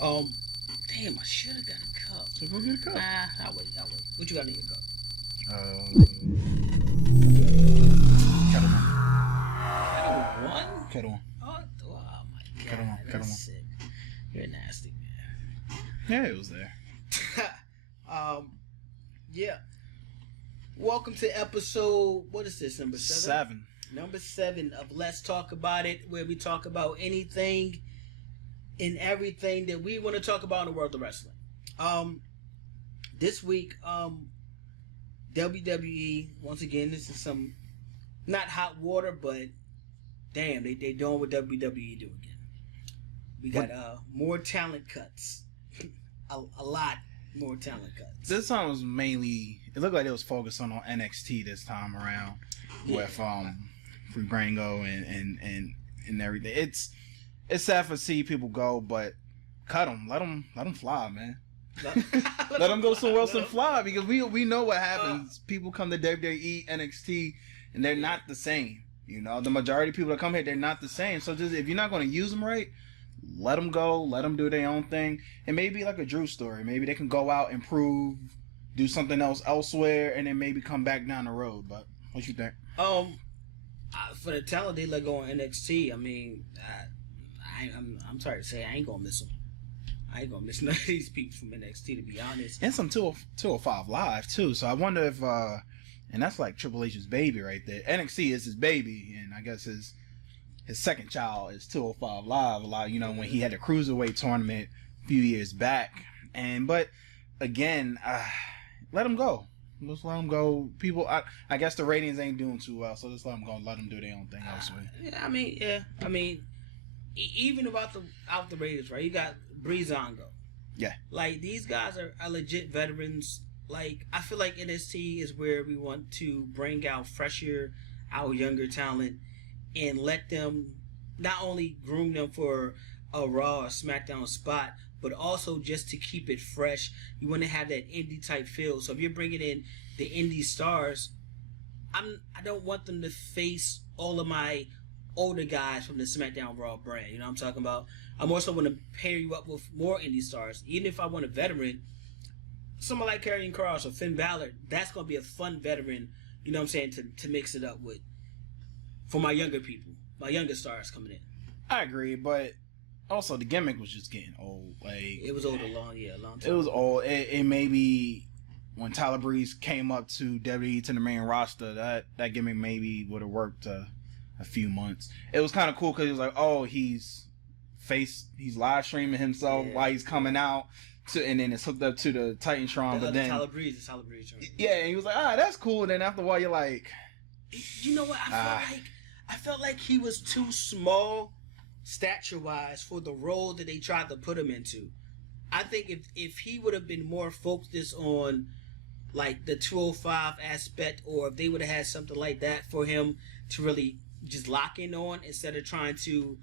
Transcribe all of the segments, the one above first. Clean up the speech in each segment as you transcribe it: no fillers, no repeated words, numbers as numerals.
Um, damn, I should have got a cup. So go get a cup. Nah, I'll wait. What you got in your cup? Kettle One? Kettle One. Oh my god, Kettle One. that's sick. You're nasty, man. Yeah, it was there. Yeah. Welcome to episode, what is this, number 7? 7. Number 7 of Let's Talk About It, where we talk about anything and everything that we want to talk about in the world of wrestling. This week, WWE, once again, this is some, not hot water, but damn, they doing what WWE do again. We got more talent cuts. a lot more talent cuts. This time was mainly, it looked like it was focused on NXT this time around, with Free Brango and everything. It's sad to see people go, but cut them, let them fly, man. Let them go somewhere else and fly, because we know what happens. People come to WWE, NXT, and they're not the same. You know, the majority of people that come here, they're not the same. So just, if you're not going to use them right, let them go, let them do their own thing. And maybe like a Drew story, maybe they can go out, improve, do something else elsewhere, and then maybe come back down the road. But what you think? For the talent they let go on NXT, I mean, I'm sorry to say, I ain't gonna miss them. I ain't gonna miss none of these people from NXT, to be honest. And some 205 Live too. So I wonder if, and that's like Triple H's baby right there. NXT is his baby, and I guess his second child is 205 Live. A lot, you know, when he had the Cruiserweight tournament a few years back. But again, let him go. Just let them go. People, I guess the ratings ain't doing too well, so just let them go and let them do their own thing elsewhere. I mean, even about the ratings, right? You got Breezango. Yeah. Like, these guys are legit veterans. Like, I feel like NXT is where we want to bring out fresher, our younger talent, and let them not only groom them for a Raw or SmackDown spot, but also just to keep it fresh. You want to have that indie type feel. So if you're bringing in the indie stars, I don't want them to face all of my older guys from the SmackDown Raw brand. You know what I'm talking about? I'm also want to pair you up with more indie stars. Even if I want a veteran, someone like Karrion Kross or Finn Balor, that's going to be a fun veteran, you know what I'm saying, to mix it up with. For my younger people, my younger stars coming in. I agree, but also the gimmick was just getting old. Like, it was old a long time. It was old. It maybe when Tyler Breeze came up to WWE, to the main roster, that gimmick maybe would have worked a few months. It was kind of cool because it was like, oh, he's live streaming himself while he's coming out. And then it's hooked up to the Titantron, but then Tyler Breeze. Yeah, and he was like, that's cool. And then after a while, you're like, you know what? I felt like he was too small, stature-wise, for the role that they tried to put him into. I think if he would have been more focused on, like, the 205 aspect, or if they would have had something like that for him to really just lock in on, instead of trying to,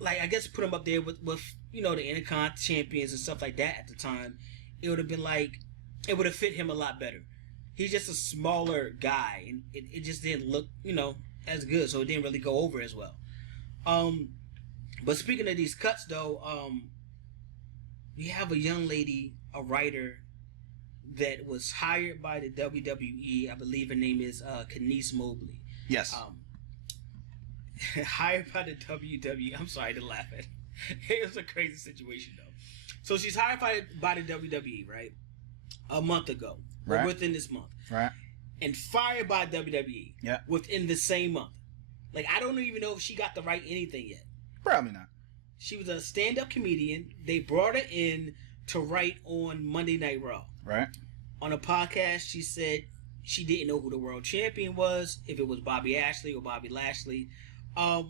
like, I guess put him up there with you know, the Intercon champions and stuff like that at the time, it would have been like, it would have fit him a lot better. He's just a smaller guy, and it just didn't look, you know, as good, so it didn't really go over as well. But speaking of these cuts, though, we have a young lady, a writer, that was hired by the WWE. I believe her name is Kenise Mobley. yes. Hired by the WWE. I'm sorry to laugh at it. It was a crazy situation, though. So she's hired by the WWE, right? A month ago. Right. Or within this month. Right. And fired by WWE. Yeah. Within the same month. Like, I don't even know if she got to write anything yet. Probably not. She was a stand-up comedian. They brought her in to write on Monday Night Raw. Right. On a podcast, she said she didn't know who the world champion was, if it was Bobby Ashley or Bobby Lashley. My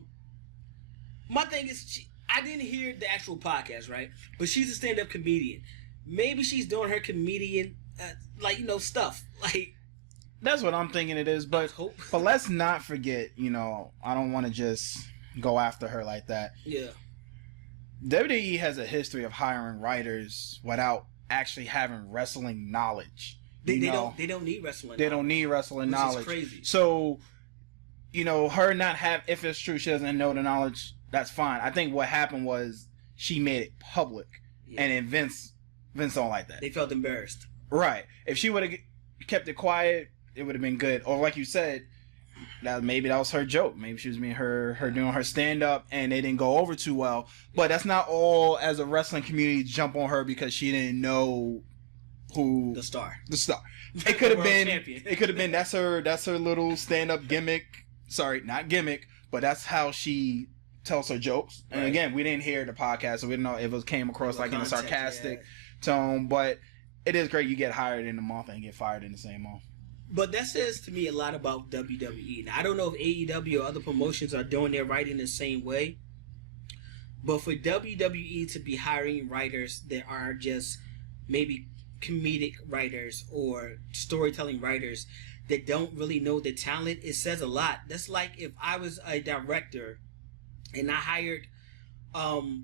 thing is, I didn't hear the actual podcast, right? But she's a stand-up comedian. Maybe she's doing her comedian, like, you know, stuff. Like, that's what I'm thinking it is. But let's not forget, you know, I don't want to just go after her like that. Yeah. WWE has a history of hiring writers without actually having wrestling knowledge. They don't need wrestling. They don't need wrestling knowledge. Is crazy. So, you know, her not have, if it's true she doesn't know the knowledge, that's fine. I think what happened was she made it public, and then Vince don't like that. They felt embarrassed. Right. If she would have kept it quiet, it would have been good. Or like you said, maybe that was her joke. Maybe she was being her doing her stand up, and they didn't go over too well. But that's not all as a wrestling community jump on her because she didn't know who the star. It could have been. Champion. It could have been. That's her little stand up gimmick. Sorry, not gimmick, but that's how she tells her jokes. And again, we didn't hear the podcast, so we didn't know if it came across like in a sarcastic tone. But it is great you get hired in a month and get fired in the same month. But that says to me a lot about WWE. Now, I don't know if AEW or other promotions are doing their writing the same way. But for WWE to be hiring writers that are just maybe comedic writers or storytelling writers that don't really know the talent, it says a lot. That's like if I was a director and I hired Al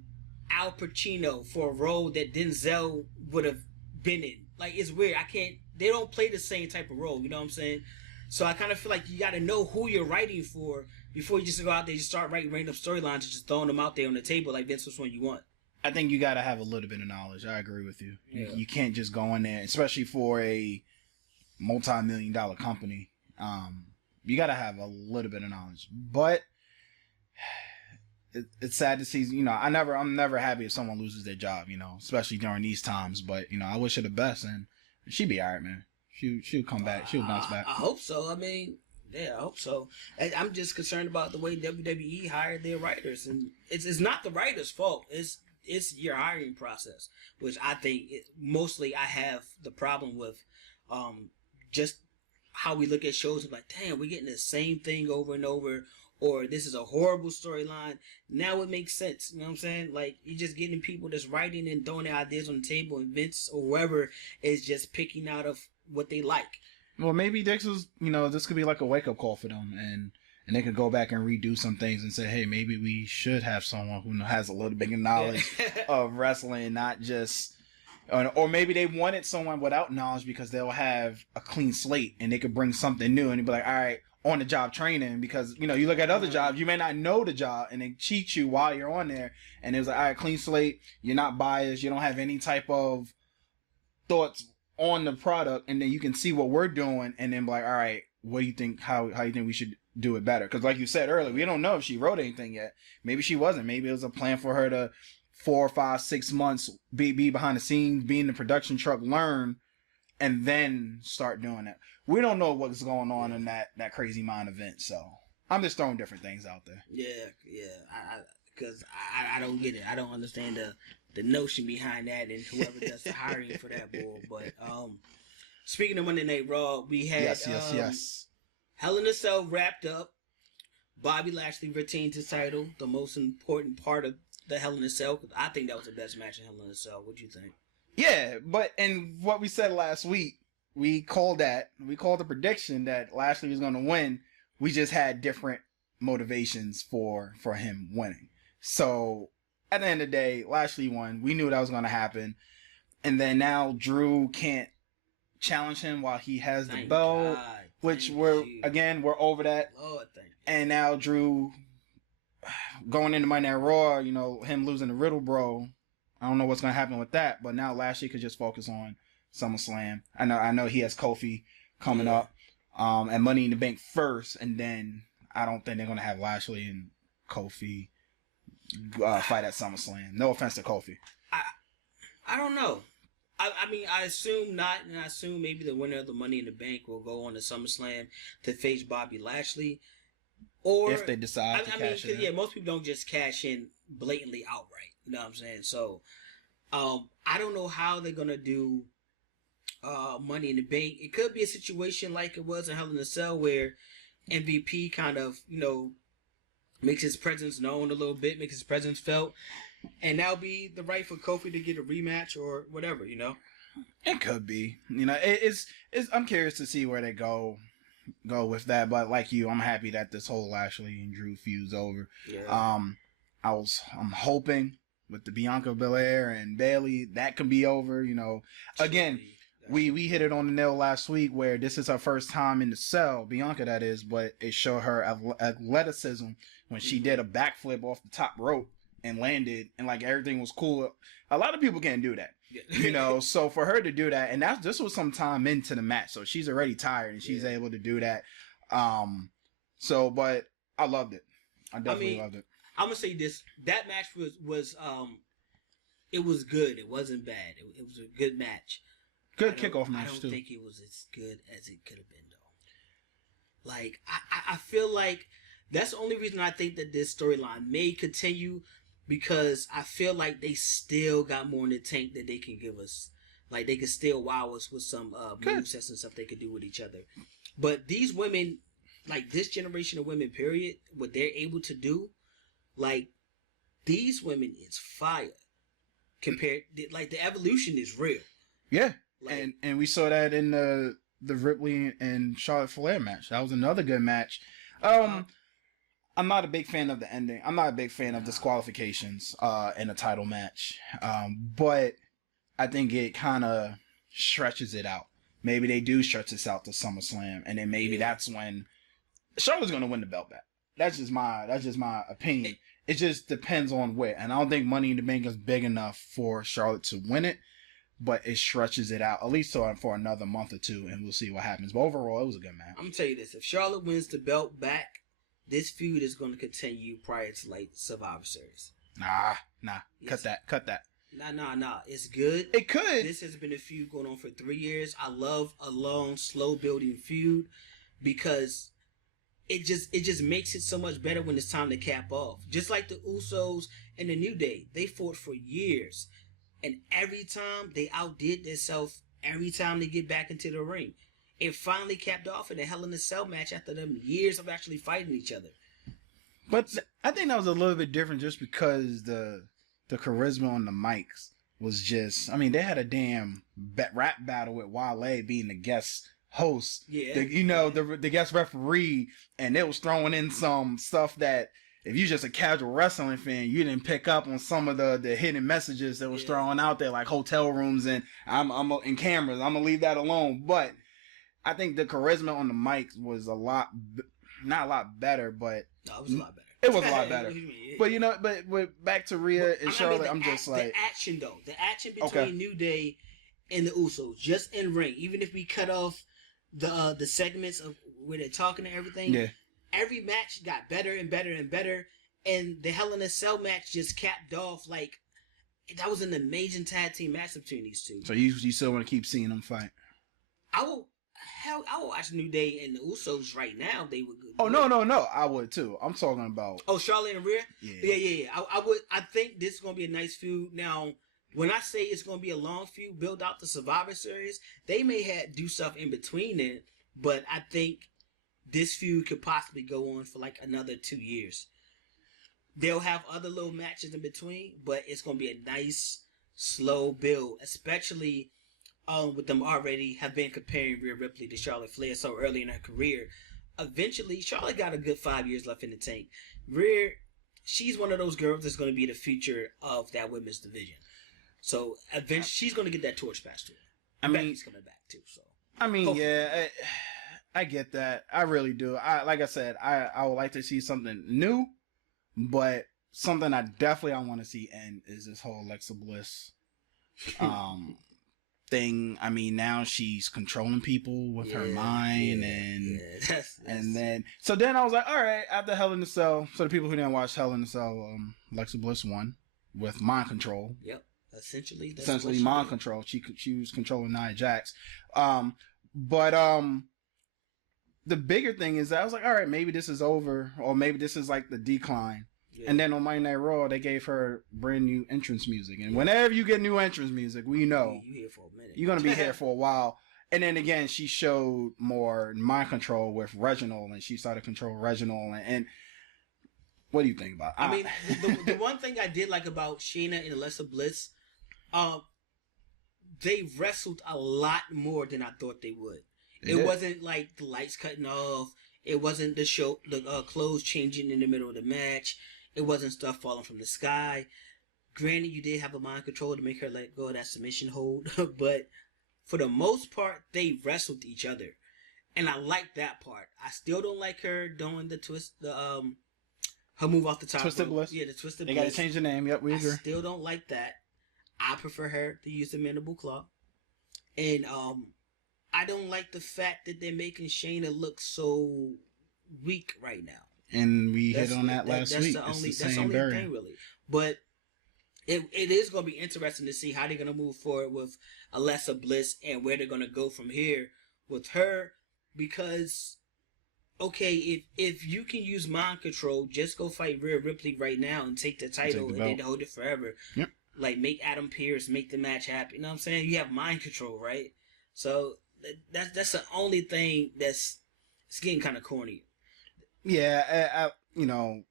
Pacino for a role that Denzel would have been in. Like, it's weird. They don't play the same type of role, you know what I'm saying? So I kind of feel like you got to know who you're writing for before you just go out there and just start writing random storylines and just throwing them out there on the table like, Vince, which one you want? I think you got to have a little bit of knowledge. I agree with you. Yeah. You can't just go in there, especially for a multi-million-dollar company. You got to have a little bit of knowledge. But it's sad to see, you know, I'm never happy if someone loses their job, you know, especially during these times. But, you know, I wish her the best, and she'd be all right, man. She'll come back. She'll bounce back. I hope so. I mean, yeah, I hope so. I'm just concerned about the way WWE hired their writers, and it's not the writers' fault. It's your hiring process, which I think mostly I have the problem with. Just how we look at shows, like, damn, we're getting the same thing over and over, or this is a horrible storyline. Now it makes sense. You know what I'm saying? Like, you're just getting people that's writing and throwing their ideas on the table, and Vince or whoever is just picking out of what they like. Well, maybe this could be like a wake-up call for them, and they could go back and redo some things and say, hey, maybe we should have someone who has a little bit of knowledge of wrestling, not just... Or maybe they wanted someone without knowledge because they'll have a clean slate and they could bring something new and they'd be like, all right, on the job training, because, you know, you look at other jobs, you may not know the job and they cheat you while you're on there. And it was like, all right, clean slate, you're not biased, you don't have any type of thoughts on the product, and then you can see what we're doing and then be like, all right, what do you think, how you think we should do it better? Because like you said earlier, we don't know if she wrote anything yet. Maybe she wasn't. Maybe it was a plan for her to 4, 5, 6 months be behind the scenes, be in the production truck, learn, and then start doing it. We don't know what's going on in that crazy mind event, so I'm just throwing different things out there. Yeah, because I don't get it. I don't understand the notion behind that, and whoever does the hiring for that bull. But speaking of Monday Night Raw, we had yes. Hell in a Cell wrapped up. Bobby Lashley retained his title, the most important part of the Hell in a Cell. I think that was the best match in Hell in a Cell. What do you think? Yeah, and what we said last week, we called the prediction that Lashley was going to win. We just had different motivations for him winning. So at the end of the day, Lashley won. We knew that was going to happen. And then now Drew can't challenge him while he has the belt, which we're over that. Lord, thank you. And now Drew going into Monday Night Raw, you know, him losing the Riddle Bro. I don't know what's going to happen with that, but now Lashley could just focus on SummerSlam. I know he has Kofi coming up, and Money in the Bank first, and then I don't think they're going to have Lashley and Kofi fight at SummerSlam. No offense to Kofi. I don't know. I mean, I assume not, and I assume maybe the winner of the Money in the Bank will go on to SummerSlam to face Bobby Lashley. Or if they decide to cash in. Yeah, most people don't just cash in blatantly outright. You know what I'm saying? So, I don't know how they're going to do Money in the Bank. It could be a situation like it was in Hell in a Cell where MVP kind of, you know, makes his presence known a little bit, makes his presence felt. And that'll be the right for Kofi to get a rematch or whatever, you know? It could be. You know, it's I'm curious to see where they go with that, but like you, I'm happy that this whole Lashley and Drew feud's over. Yeah. I'm hoping with the Bianca Belair and Bayley that can be over. You know, again, we hit it on the nail last week where this is her first time in the cell, Bianca that is, but it showed her athleticism when she did a backflip off the top rope and landed and like everything was cool. A lot of people can't do that. Yeah. You know, so for her to do that, and this was some time into the match, so she's already tired and she's able to do that. But I loved it. I definitely loved it. I'm gonna say this: that match was it was good. It wasn't bad. It was a good match. Good kickoff match too. I don't think it was as good as it could have been though. Like I feel like that's the only reason I think that this storyline may continue, because I feel like they still got more in the tank that they can give us. Like they could still wow us with some movesets and stuff they could do with each other. But these women, like this generation of women, period, what they're able to do, like these women is fire. Compared, like the evolution is real. Yeah, like, and we saw that in the Ripley and Charlotte Flair match. That was another good match. I'm not a big fan of the ending. I'm not a big fan of disqualifications in a title match. But I think it kind of stretches it out. Maybe they do stretch this out to SummerSlam, and then maybe that's when Charlotte's going to win the belt back. That's just my opinion. It just depends on where, and I don't think Money in the Bank is big enough for Charlotte to win it, but it stretches it out at least for another month or two, and we'll see what happens. But overall, it was a good match. I'm gonna tell you this: if Charlotte wins the belt back, this feud is going to continue prior to like Survivor Series. Nah. Yes. Cut that. Nah. It's good. It could. This has been a feud going on for 3 years. I love a long, slow building feud because it just makes it so much better when it's time to cap off. Just like the Usos and the New Day, they fought for years, and every time they outdid themselves. Every time they get back into the ring, it finally capped off in a Hell in a Cell match after them years of actually fighting each other. But I think that was a little bit different just because the charisma on the mics was just... I mean, they had a damn rap battle with Wale being the guest host. Yeah. The guest referee, and they was throwing in some stuff that if you just a casual wrestling fan, you didn't pick up on some of the hidden messages that was thrown out there, like hotel rooms and I'm in cameras. I'm gonna leave that alone. But I think the charisma on the mics was not a lot better, but no, it was a lot better. It was a lot better. But back to Rhea and Charlotte, the action though, the action between New Day and the Usos, just in ring. Even if we cut off the segments of where they're talking and everything, every match got better and better and better. And the Hell in a Cell match just capped off like that was an amazing tag team match between these two. So you still want to keep seeing them fight? I will watch New Day and the Usos right now. They were good. Oh no! I would too. I'm talking about. Oh, Charlotte and Rhea. Yeah. I would. I think this is gonna be a nice feud. Now, when I say it's gonna be a long feud, build out the Survivor Series, they may do stuff in between it, but I think this feud could possibly go on for like another 2 years. They'll have other little matches in between, but it's gonna be a nice slow build, especially. With them already have been comparing Rhea Ripley to Charlotte Flair so early in her career. Eventually, Charlotte got a good 5 years left in the tank. Rhea, she's one of those girls that's going to be the future of that women's division. So eventually, she's going to get that torch passed to her. I mean, he's coming back too. So hopefully. I get that. I really do. Like I said, I would like to see something new, but something I want to see end is this whole Alexa Bliss thing. I mean, now she's controlling people with her mind, and then I was like, all right, after Hell in a Cell. So the people who didn't watch Hell in a Cell, Alexa Bliss won with mind control. Yep, essentially mind control. She was controlling Nia Jax. The bigger thing is that I was like, all right, maybe this is over, or maybe this is like the decline. Yeah. And then on Monday Night Raw, they gave her brand new entrance music. And whenever you get new entrance music, we know you're here for a minute. You're going to be here for a while. And then again, she showed more mind control with Reginald, and she started controlling Reginald. And what do you think about it? I mean, the one thing I did like about Shayna and Alexa Bliss, they wrestled a lot more than I thought they would. It wasn't like the lights cutting off. It wasn't the clothes changing in the middle of the match. It wasn't stuff falling from the sky. Granted, you did have a mind control to make her let go of that submission hold, but for the most part, they wrestled each other, and I like that part. I still don't like her doing the twist, the Her move off the top. Twisted Bliss. Yeah, the Twisted They Bliss. got to change the name. Yep, we agree. I still don't like that. I prefer her to use the mandible claw. And I don't like the fact that they're making Shayna look so weak right now. And we hit on that last week. That's the only thing, really. But it is going to be interesting to see how they're going to move forward with Alexa Bliss and where they're going to go from here with her. Because, okay, if you can use mind control, just go fight Rhea Ripley right now and take the title and then hold it forever. Yep. Like, make Adam Pearce, make the match happen. You know what I'm saying? You have mind control, right? So that's the only thing it's getting kind of corny. Yeah, you know,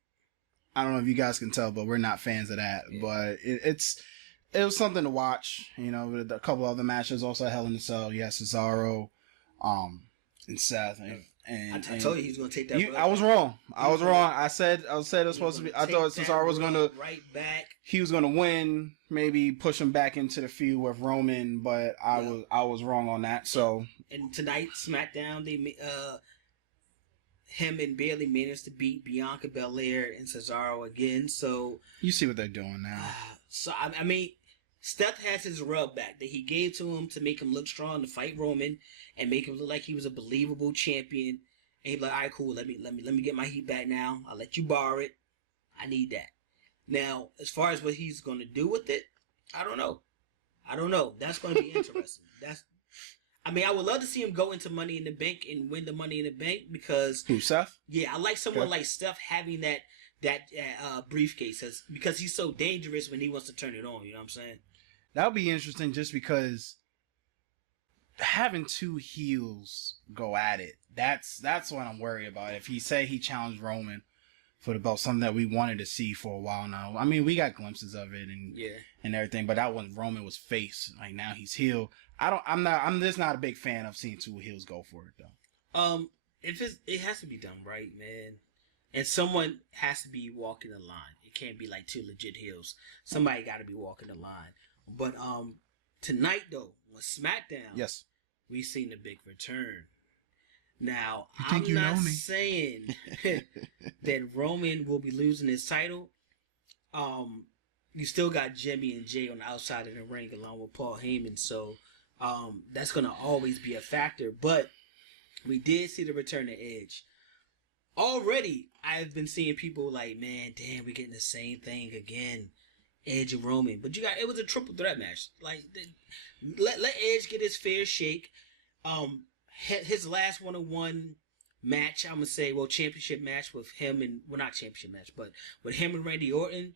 I don't know if you guys can tell, but we're not fans of that. Yeah. But it was something to watch. You know, a couple other matches also Hell in a Cell. You had Cesaro, and Seth. And I told you he was going to take that. I was wrong. I was wrong. I said it was supposed to be. I thought Cesaro was going to right back. He was going to win, maybe push him back into the feud with Roman, but I was wrong on that. So and tonight SmackDown, they him and Bayley managed to beat Bianca Belair and Cesaro again. So you see what they're doing now. So I mean, Steph has his rub back that he gave to him to make him look strong to fight Roman and make him look like he was a believable champion. And he's like, all right, cool. Let me get my heat back now. I'll let you borrow it. I need that. Now, as far as what he's going to do with it, I don't know. That's going to be interesting. I would love to see him go into Money in the Bank and win the Money in the Bank because... Who, Seth? Yeah, I like someone like Steph having that briefcase because he's so dangerous when he wants to turn it on. You know what I'm saying? That would be interesting just because having two heels go at it, that's what I'm worried about. If he challenged Roman for the belt, something that we wanted to see for a while now. I mean, we got glimpses of it and everything, but that when Roman was face, like now he's heel. I'm just not a big fan of seeing two heels go for it though. It has to be done right, man. And someone has to be walking the line. It can't be like two legit heels. Somebody got to be walking the line. But tonight though, on SmackDown, yes, we've seen the big return. Now, I'm not saying that Roman will be losing his title. You still got Jimmy and Jay on the outside of the ring along with Paul Heyman, so that's going to always be a factor. But we did see the return of Edge. Already, I've been seeing people like, man, damn, we're getting the same thing again. Edge and Roman. But it was a triple threat match. Like, let Edge get his fair shake. His last one-on-one match, I'm going to say, championship match with him and, not championship match, but with him and Randy Orton,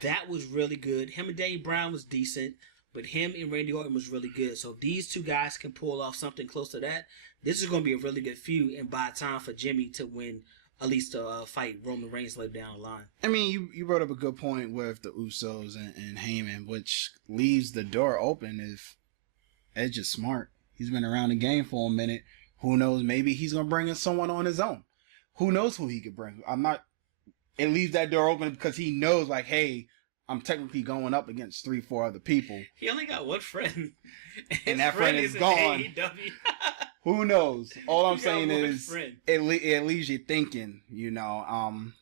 that was really good. Him and Daniel Bryan was decent, but him and Randy Orton was really good. So if these two guys can pull off something close to that, this is going to be a really good feud and buy time for Jimmy to win, at least to fight Roman Reigns later down the line. I mean, you brought up a good point with the Usos and Heyman, which leaves the door open if Edge is smart. He's been around the game for a minute. Who knows? Maybe he's going to bring in someone on his own. Who knows who he could bring? It leaves that door open because he knows, like, hey, I'm technically going up against 3-4 other people. He only got one friend. And that friend is gone. Who knows? All I'm saying is it leaves you thinking, you know.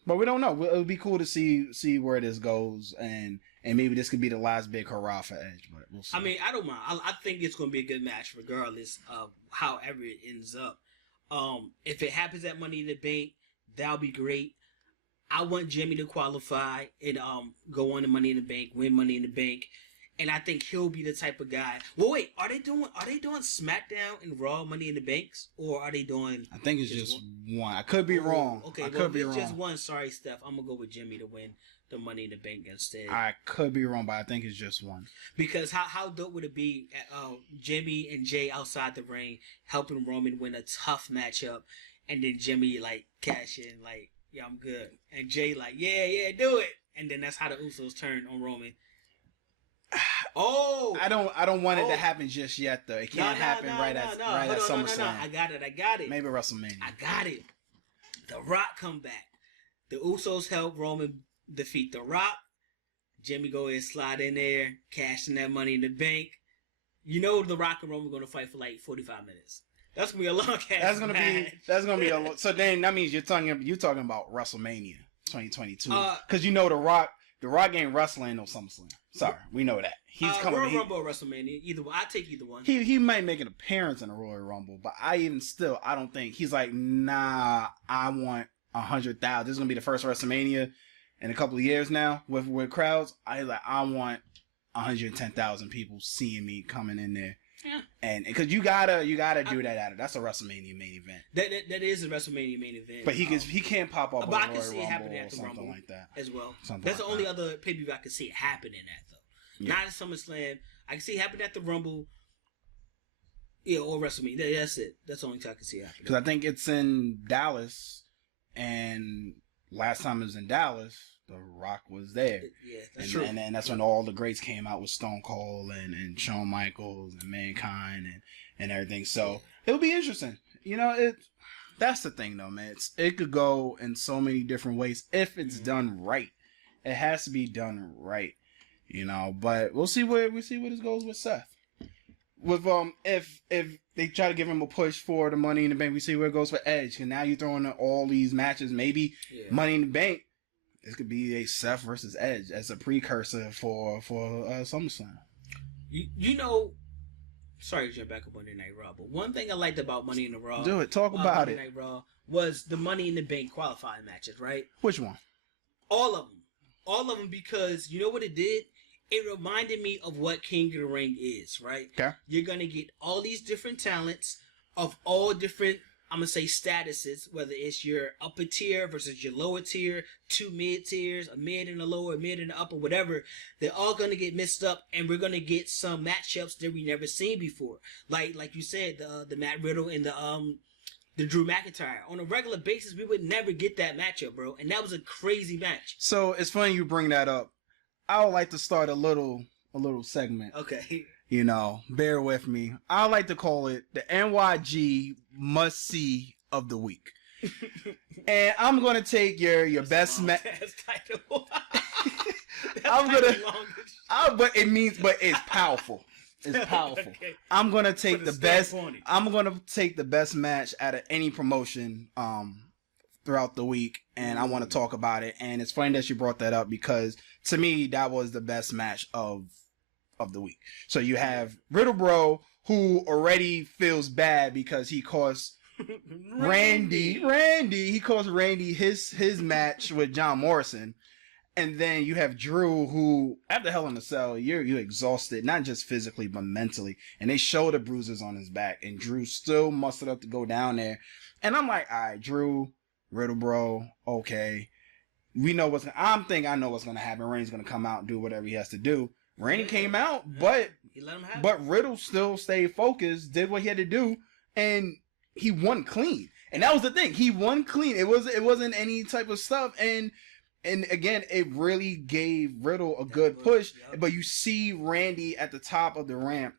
But we don't know. It would be cool to see where this goes, and maybe this could be the last big hurrah for Edge. But we'll see. I mean, I don't mind. I think it's going to be a good match regardless of however it ends up. If it happens at Money in the Bank, that'll be great. I want Jimmy to qualify and go on to Money in the Bank, win Money in the Bank. And I think he'll be the type of guy. Well, wait, are they doing SmackDown and Raw Money in the Banks, or are they doing? I think it's just one. I could be wrong. Okay, I could be wrong. Just one. Sorry, Steph. I'm gonna go with Jimmy to win the Money in the Bank instead. I could be wrong, but I think it's just one. Because how dope would it be? Jimmy and Jay outside the ring helping Roman win a tough matchup, and then Jimmy like cash in like, yeah, I'm good, and Jay like, yeah, do it, and then that's how the Usos turn on Roman. Oh, I don't want it to happen just yet though. It can't happen right at SummerSlam. No. I got it. Maybe WrestleMania. I got it. The Rock come back. The Usos help Roman defeat The Rock. Jimmy go ahead and slide in there, cash in that Money in the Bank. You know The Rock and Roman are gonna fight for like 45 minutes. That's gonna be a long cast. That's gonna be a. So then that means you're talking about WrestleMania. 2022. Because you know the Rock ain't wrestling no SummerSlam. Sorry, we know that. He's coming. Royal Rumble or WrestleMania, either one. I take either one. He might make an appearance in the Royal Rumble, but I don't think he's like, nah, I want 100,000. This is gonna be the first WrestleMania in a couple of years now with crowds. I want 110,000 people seeing me coming in there. Yeah. And because you gotta do that. That's a WrestleMania main event. That is a WrestleMania main event. But he can't pop up. But I can see it happening at the something Rumble like that as well. Something That's like the only that. other pay per view I can see it happening at though. Yeah. Not at SummerSlam. I can see it happening at the Rumble. Yeah, or WrestleMania. That's it. That's the only time I can see it happening. Because I think it's in Dallas, and last time it was in Dallas, The Rock was there. Yeah, that's true. And that's when all the greats came out with Stone Cold and Shawn Michaels and Mankind and everything. So it'll be interesting. You know, that's the thing though, man. It could go in so many different ways if it's done right. It has to be done right. You know, but we'll see where this goes with Seth. With if they try to give him a push for the Money in the Bank, we see where it goes for Edge. And now you're throwing in all these matches. Maybe Money in the Bank, this could be a Seth versus Edge as a precursor for SummerSlam. You know, sorry to jump back up on Monday Night Raw, but one thing I liked about Money in the Raw, do it. Talk about Monday Night Raw was the Money in the Bank qualifying matches, right? Which one? All of them, because you know what it did. It reminded me of what King of the Ring is, right? Okay. You're going to get all these different talents of all different, I'm going to say, statuses, whether it's your upper tier versus your lower tier, 2 mid-tiers, a mid and a lower, a mid and a upper, whatever. They're all going to get mixed up, and we're going to get some matchups that we never seen before. Like you said, the Matt Riddle and the Drew McIntyre. On a regular basis, we would never get that matchup, bro. And that was a crazy match. So it's funny you bring that up. I would like to start a little segment. Okay. You know, bear with me. I like to call it the NY-G must see of the week. And I'm gonna take your best match. But it's powerful. It's powerful. Okay. I'm gonna take the best. I'm gonna take the best match out of any promotion throughout the week, and I want to talk about it. And it's funny that you brought that up because to me that was the best match of the week. So you have Riddle Bro, who already feels bad because he cost Randy his match with John Morrison. And then you have Drew, who after Hell in a Cell, you're exhausted, not just physically but mentally. And they show the bruises on his back, and Drew still mustered up to go down there. And I'm like, all right, Drew, Riddle Bro, okay. I know what's gonna happen. Randy's gonna come out and do whatever he has to do. Randy came out, but he let him have but Riddle still stayed focused, did what he had to do, and he won clean. And that was the thing. He won clean. It wasn't any type of stuff. And again, it really gave Riddle a good push. But you see Randy at the top of the ramp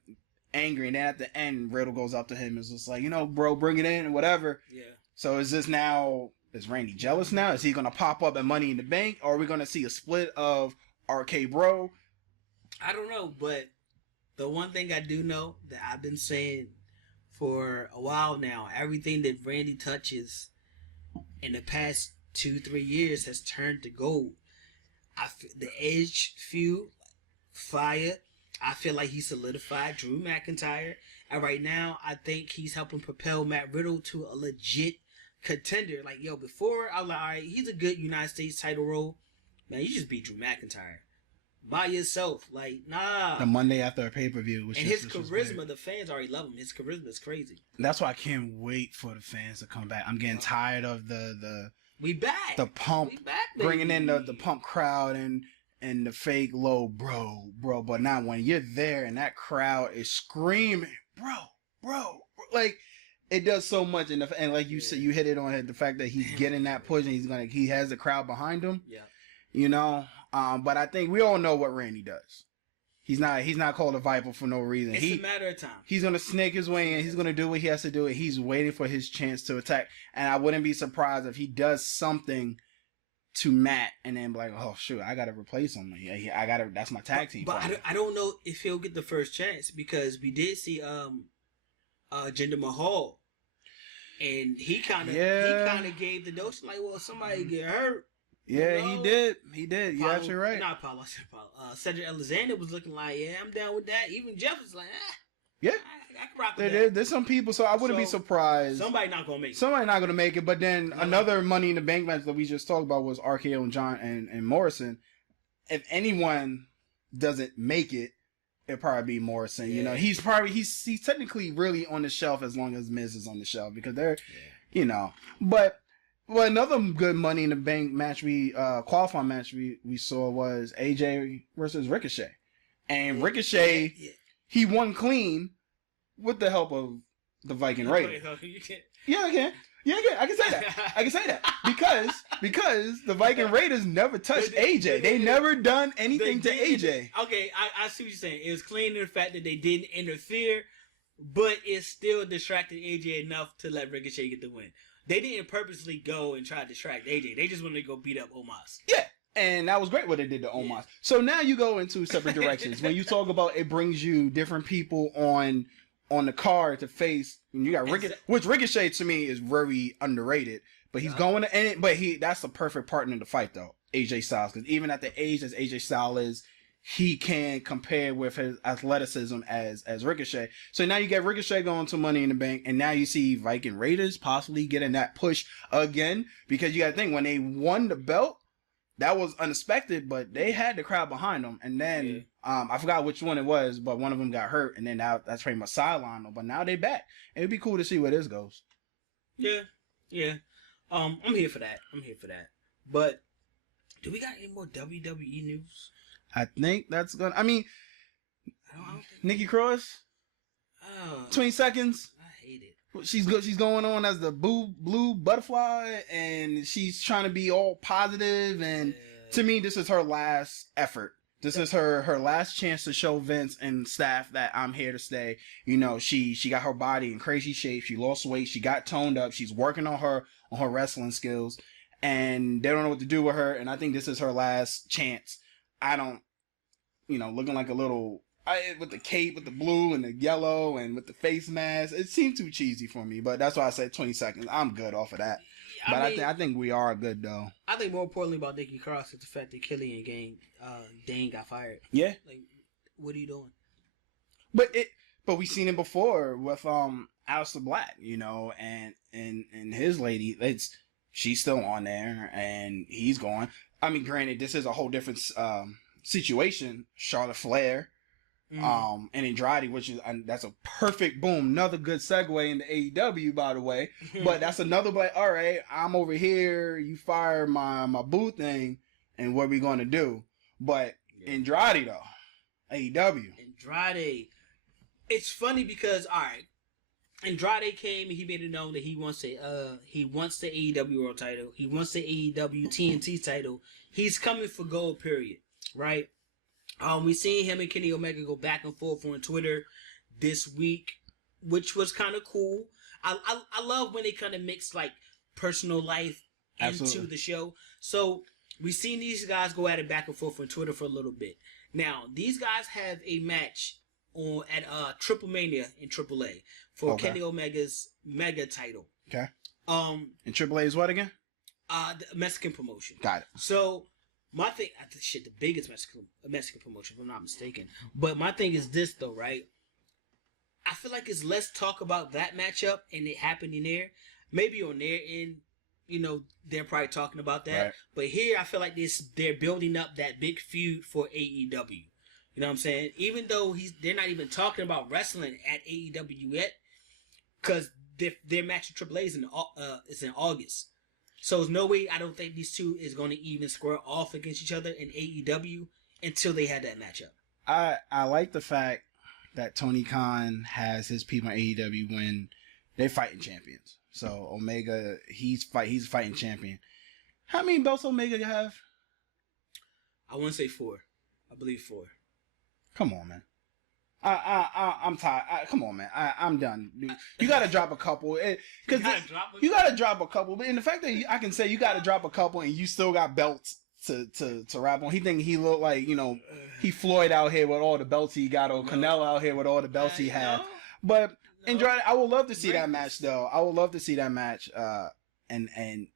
angry, and then at the end, Riddle goes up to him and is just like, bro, bring it in, whatever. Yeah. So is Randy jealous now? Is he going to pop up at Money in the Bank? Or are we going to see a split of RK Bro? I don't know, but the one thing I do know that I've been saying for a while now, everything that Randy touches in the past 2-3 years has turned to gold. The Edge feud, fire. I feel like he solidified Drew McIntyre. And right now, I think he's helping propel Matt Riddle to a legit contender. Like, before, I was like, all right, he's a good United States title role. Man, you just beat Drew McIntyre by yourself. Like, nah. The Monday after a pay-per-view. And his charisma, the fans already love him. His charisma is crazy. That's why I can't wait for the fans to come back. I'm getting tired of we back. The pump. We back, baby. Bringing in the pump crowd and the fake low bro. But now when you're there and that crowd is screaming, bro. Like, it does so much. And like you said, you hit it on the fact that he's getting that push and he has the crowd behind him. Yeah. But I think we all know what Randy does. He's not called a Viper for no reason. It's a matter of time. He's gonna snake his way in. He's gonna do what he has to do. And he's waiting for his chance to attack. And I wouldn't be surprised if he does something to Matt and then be like, oh shoot, I gotta replace him. That's my tag team. But I don't know if he'll get the first chance because we did see Jinder Mahal, and he kind of gave the notion like, well, somebody get hurt. Yeah, he did. He did. You're actually right. Not Apollo. Cedric Alexander was looking like, yeah, I'm down with that. Even Jeff was like, yeah. I can rock with that. There's some people, so I wouldn't be surprised. Somebody not gonna make it. Somebody not gonna make it. But then another Money in the Bank match that we just talked about was RKO and John and Morrison. If anyone doesn't make it, it'd probably be Morrison. Yeah. You know, he's technically really on the shelf as long as Miz is on the shelf because they're, you know. But another good Money in the Bank match qualifying match we saw was AJ versus Ricochet, and Ricochet he won clean with the help of the Viking Raiders. Yeah, I can. Yeah, I can say that. I can say that because the Viking Raiders never touched AJ. They never done anything to AJ. Okay, I see what you're saying. It was clean in the fact that they didn't interfere, but it still distracted AJ enough to let Ricochet get the win. They didn't purposely go and try to distract AJ. They just wanted to go beat up Omos. Yeah, and that was great what they did to Omos. Yeah. So now you go in two separate directions. When you talk about it brings you different people on the card to face. You got Ricochet, which Ricochet to me is very underrated, but he's going to end it. But that's the perfect partner to fight though, AJ Styles, because even at the age as AJ Styles is, he can compare with his athleticism as Ricochet. So now you get Ricochet going to Money in the Bank, and now you see Viking Raiders possibly getting that push again, because you got to think when they won the belt, that was unexpected, but they had the crowd behind them. And then I forgot which one it was, but one of them got hurt, and then that's pretty much sidelined them. But now they back. It'd be cool to see where this goes. Yeah. I'm here for that. But do we got any more WWE news? I think that's gonna. I mean, Nikki Cross. 20 seconds. I hate it. She's good. She's going on as the blue butterfly, and she's trying to be all positive. And to me, this is her last effort. This is her last chance to show Vince and staff that I'm here to stay. You know, she got her body in crazy shape. She lost weight. She got toned up. She's working on her wrestling skills, and they don't know what to do with her. And I think this is her last chance. I don't, looking like a little. With the cape, with the blue and the yellow, and with the face mask, it seemed too cheesy for me. But that's why I said 20 seconds. I'm good off of that. I think we are good though. I think more importantly about Nikki Cross is the fact that Killian Dane got fired. Yeah. Like, what are you doing? But we seen it before with Aleister Black, and his lady. She's still on there, and he's gone. I mean, granted, this is a whole different situation. Charlotte Flair. And Andrade, which is that's a perfect another good segue into AEW, by the way. But that's another all right, I'm over here, you fire my boo thing, and what are we gonna do? But Andrade though, AEW. Andrade. It's funny because Andrade came and he made it known that he wants the AEW World Title. He wants the AEW TNT title. He's coming for gold, period. Right? We seen him and Kenny Omega go back and forth on Twitter this week, which was kind of cool. I love when they kind of mix like personal life into the show. So we seen these guys go at it back and forth on Twitter for a little bit. Now these guys have a match at Triple Mania in AAA for Kenny Omega's Mega title. Okay. And AAA is what again? The Mexican promotion. Got it. So. My thing, the biggest Mexican promotion, if I'm not mistaken. But my thing is this, though, right? I feel like it's less talk about that matchup and it happening there. Maybe on their end, they're probably talking about that. Right. But here, I feel like they're building up that big feud for AEW. You know what I'm saying? Even though they're not even talking about wrestling at AEW yet, because their match with AAA is in August. So there's no way I don't think these two is going to even square off against each other in AEW until they had that matchup. I like the fact that Tony Khan has his people in AEW when they're fighting champions. So Omega, he's a fighting champion. How many belts Omega have? I want to say 4. I believe 4. Come on, man. I'm tired. Come on, man. I'm done. You gotta drop a couple. You gotta drop a couple. But in the fact that I can say you gotta drop a couple and you still got belts to rap on. He look like, he Floyd out here with all the belts he got, or Canelo out here with all the belts he had. But Andrade, I would love to see that match though. I would love to see that match. And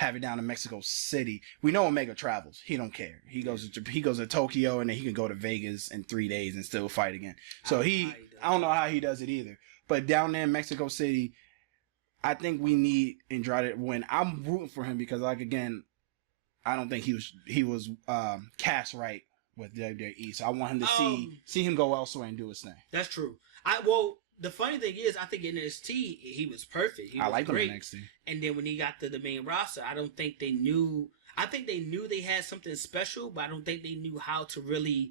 have it down in Mexico City. We know Omega travels. He don't care. He goes to Tokyo, and then he can go to Vegas in 3 days and still fight again. So I don't know how he does it either. But down there in Mexico City, I think we need Andrade. When I'm rooting for him because, like, again, I don't think he was cast right with WWE. So I want him to see him go elsewhere and do his thing. That's true. The funny thing is, I think in NXT he was perfect. I like him in NXT. And then when he got to the main roster, I don't think they knew. I think they knew they had something special, but I don't think they knew how to really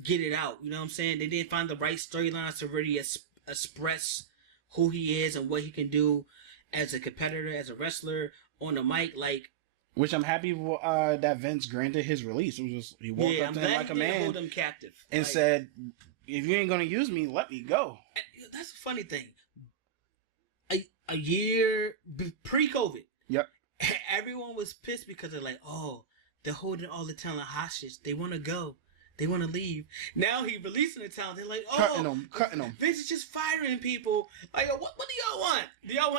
get it out. You know what I'm saying? They didn't find the right storylines to really express who he is and what he can do as a competitor, as a wrestler on the mic. Like, which I'm happy that Vince granted his release. It was just he walked up to him like a man, hold him captive, and said, "If you ain't gonna use me, let me go." And that's a funny thing. A year pre-COVID, yep, everyone was pissed because they're like, "Oh, they're holding all the talent hostage. They want to go. They want to leave." Now he releasing the talent. They're like, "Oh, cutting them. Vince is just firing people." Like, what do y'all want? Do y'all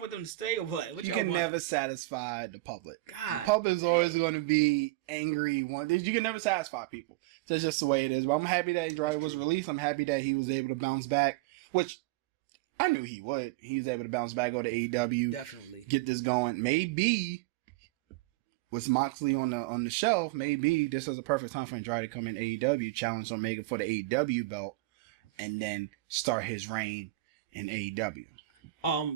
want them to stay or what? You can never satisfy the public. God, the public is always going to be angry. You can never satisfy people. That's just the way it is. But I'm happy that Andrade was released. I'm happy that he was able to bounce back, which I knew he would. He was able to bounce back, go to AEW, definitely get this going. Maybe with Moxley on the shelf, maybe this is a perfect time for Andrade to come in AEW, challenge Omega for the AEW belt, and then start his reign in AEW.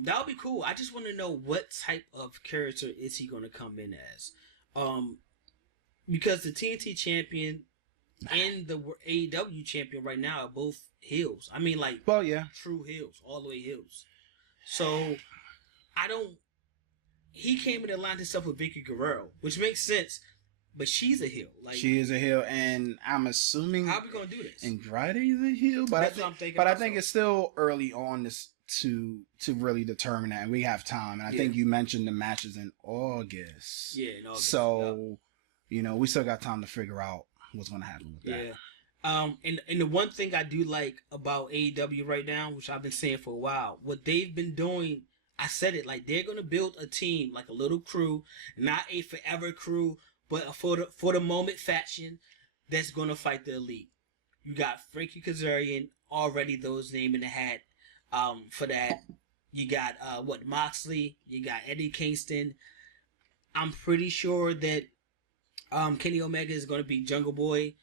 That would be cool. I just want to know what type of character is he going to come in as, because the TNT champion and the AEW champion right now are both heels. I mean, like, well, yeah, true heels, all the way heels. So he came in and lined himself with Vicky Guerrero, which makes sense, but she's a heel. Like, she is a heel, and I'm assuming how are we gonna do this? Andrade is a heel, but I think it's still early on to really determine that, and we have time. And I think you mentioned the matches in August. Yeah, in August. So we still got time to figure out what's going to happen with that. Yeah. And the one thing I do like about AEW right now, which I've been saying for a while, what they've been doing, I said it, like, they're going to build a team, like a little crew, not a forever crew, but a for the moment faction that's going to fight the elite. You got Frankie Kazarian, already those name in the hat for that. You got Moxley, you got Eddie Kingston. I'm pretty sure that Kenny Omega is going to be Jungle Boy,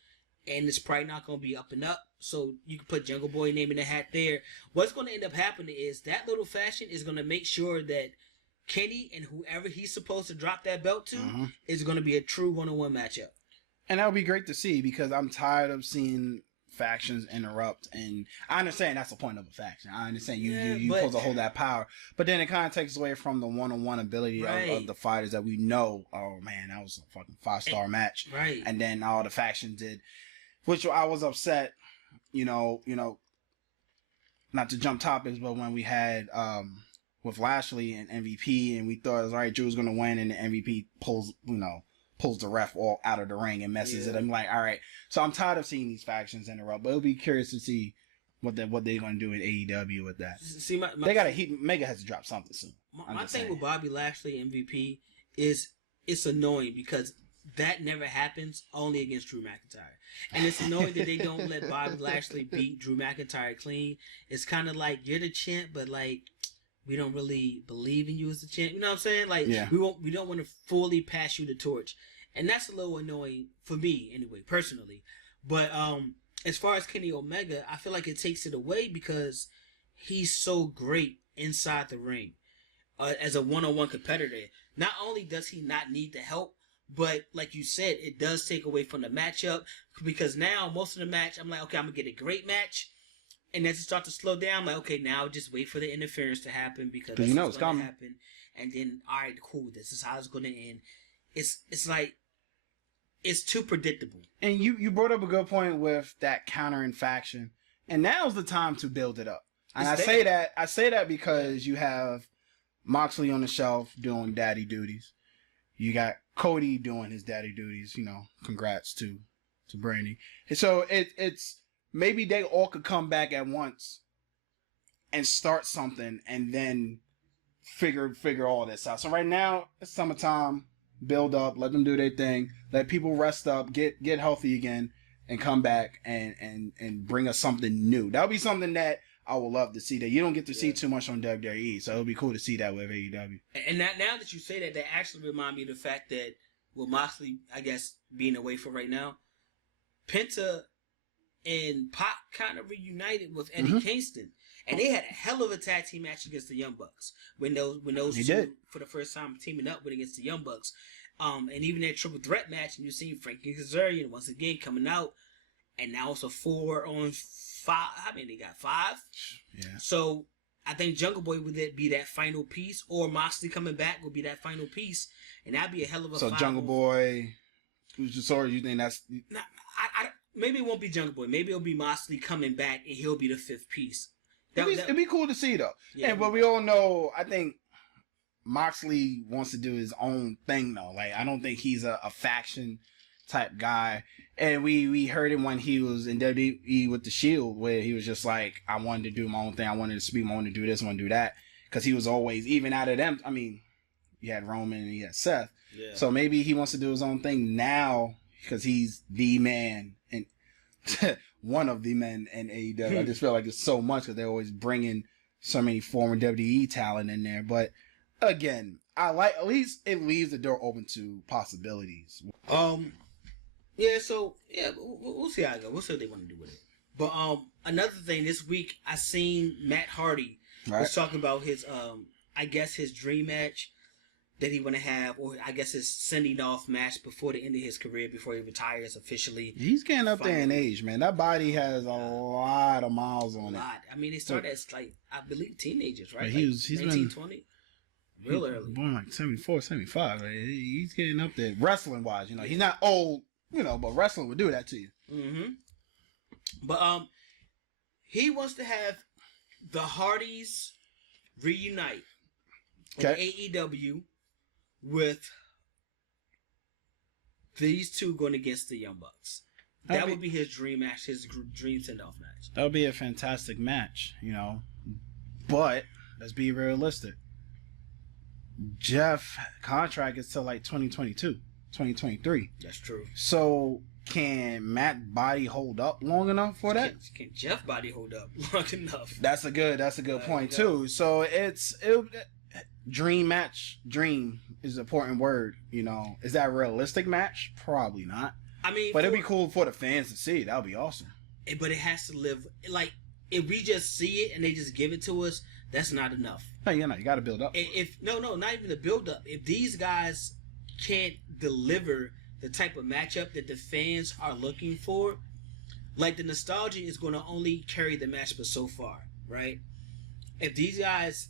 and it's probably not going to be Up and Up, so you can put Jungle Boy name in the hat there. What's going to end up happening is that little faction is going to make sure that Kenny and whoever he's supposed to drop that belt to is going to be a true one-on-one matchup. And that would be great to see, because I'm tired of seeing factions interrupt, and I understand that's the point of a faction. I understand you're supposed to hold that power, but then it kind of takes away from the one-on-one ability of the fighters that we know. Oh man, that was a fucking 5-star match, right? And then all the factions did, which I was upset. Not to jump topics, but when we had with Lashley and MVP, and we thought it was all right, Drew was going to win, and the MVP pulls the ref all out of the ring and messes it. I'm like, all right. So I'm tired of seeing these factions interrupt, but it'll be curious to see what they're going to do in AEW with that. See, they got Mega has to drop something soon. My thing with Bobby Lashley MVP is it's annoying because that never happens only against Drew McIntyre. And it's annoying that they don't let Bobby Lashley beat Drew McIntyre clean. It's kind of like, you're the champ, but like, we don't really believe in you as the champ. You know what I'm saying? Like, we don't want to fully pass you the torch. And that's a little annoying for me anyway, personally. But as far as Kenny Omega, I feel like it takes it away because he's so great inside the ring as a one-on-one competitor. Not only does he not need the help, but like you said, it does take away from the matchup, because now most of the match, I'm like, okay, I'm going to get a great match. And as it starts to slow down, I'm like, okay, now just wait for the interference to happen, because that's what's going to happen. And then, all right, cool, this is how it's going to end. It's like, it's too predictable. And you brought up a good point with that countering faction. And now's the time to build it up. And I say that because you have Moxley on the shelf doing daddy duties. You got Cody doing his daddy duties. Congrats to Brandy. And so it's maybe they all could come back at once and start something, and then figure all this out. So right now it's summertime. Build up, let them do their thing, let people rest up, get healthy again, and come back and bring us something new. That would be something that I would love to see, that you don't get to see too much on WWE. So it would be cool to see that with AEW. And now that you say that, that actually remind me of the fact that with Moxley, I guess, being away for right now, Penta and Pac kind of reunited with Eddie Kingston. And they had a hell of a tag team match against the Young Bucks. When those two, for the first time, teaming up against the Young Bucks. And even that triple threat match, and you see Frankie Kazarian once again coming out. And now it's a 4-on-5. I mean, they got 5. Yeah. So I think Jungle Boy would be that final piece, or Moxley coming back would be that final piece. And that'd be a hell of a So Jungle Boy, you think that's... Nah, maybe it won't be Jungle Boy. Maybe it'll be Moxley coming back, and he'll be the 5th piece. It'd be cool to see, though. Yeah, but we all know, I think Moxley wants to do his own thing, though. Like, I don't think he's a faction type guy. And we heard him when he was in WWE with the Shield, where he was just like, I wanted to do my own thing. I wanted to speak. I wanted to do this. I wanted to do that. Because he was always, even out of them, I mean, you had Roman and you had Seth. Yeah. So maybe he wants to do his own thing now because he's the man and one of the men in AEW. I just feel like it's so much because they're always bringing so many former WWE talent in there. But again, at least it leaves the door open to possibilities. Yeah, so yeah, we'll see how it goes. We'll see what they want to do with it. But another thing, this week I seen Matt Hardy was talking about his I guess his dream match that he want to have, or I guess his sending off match before the end of his career, before he retires officially. He's getting up there in age, man. That body has a lot of miles on it. I mean, they started as like, I believe, teenagers, right? He's 19, 20. Real early. Born like 74, 75. Like, he's getting up there wrestling wise. You know, he's not old, you know, but wrestling would do that to you. Mm-hmm. But he wants to have the Hardys reunite in AEW with these two going against the Young Bucks. That would be his dream match, his dream send-off match. That would be a fantastic match, you know. But let's be realistic. Jeff contract is till like 2022, 2023. That's true. So can Matt body hold up long enough for that? Can Jeff body hold up long enough? That's a good point too. So dream match. Dream is an important word. You know, is that a realistic match? Probably not. I mean, but it'd be cool for the fans to see. That would be awesome. But it has to live like if we just see it and they just give it to us, that's not enough. No, you got to build up. Not even the build up. If these guys can't deliver the type of matchup that the fans are looking for, like the nostalgia is going to only carry the match for so far, right? If these guys,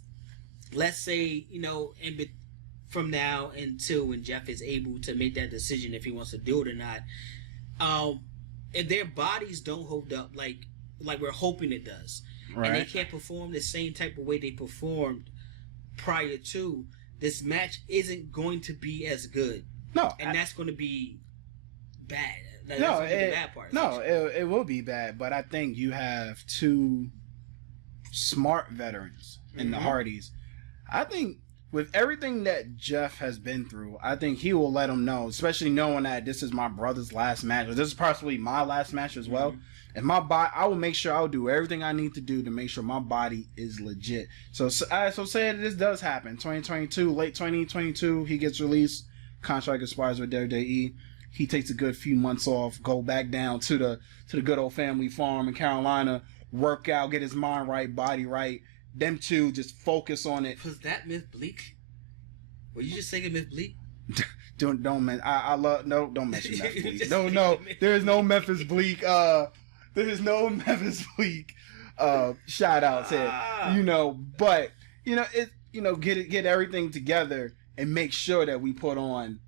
let's say, you know, from now until when Jeff is able to make that decision if he wants to do it or not, if their bodies don't hold up like we're hoping it does, and they can't perform the same type of way they performed prior to, this match isn't going to be as good. No, and that's going to be bad. That's no, the bad part. No, it will be bad. But I think you have two smart veterans in the Hardys. I think with everything that Jeff has been through, I think he will let them know, especially knowing that this is my brother's last match, or this is possibly my last match as well. And my body, I will make sure I'll do everything I need to do to make sure my body is legit. So say that this does happen, 2022, late 2022, he gets released, contract expires with WWE. He takes a good few months off, go back down to the good old family farm in Carolina, work out, get his mind right, body right. Them two just focus on it. Was that Myth Bleak? Were you just saying Myth Bleak? Don't don't mention Memphis Bleak. No, there is no Memphis Bleak. There is no Memphis Bleak. Shout out to you know, but you know it. You know, get everything together and make sure that we put on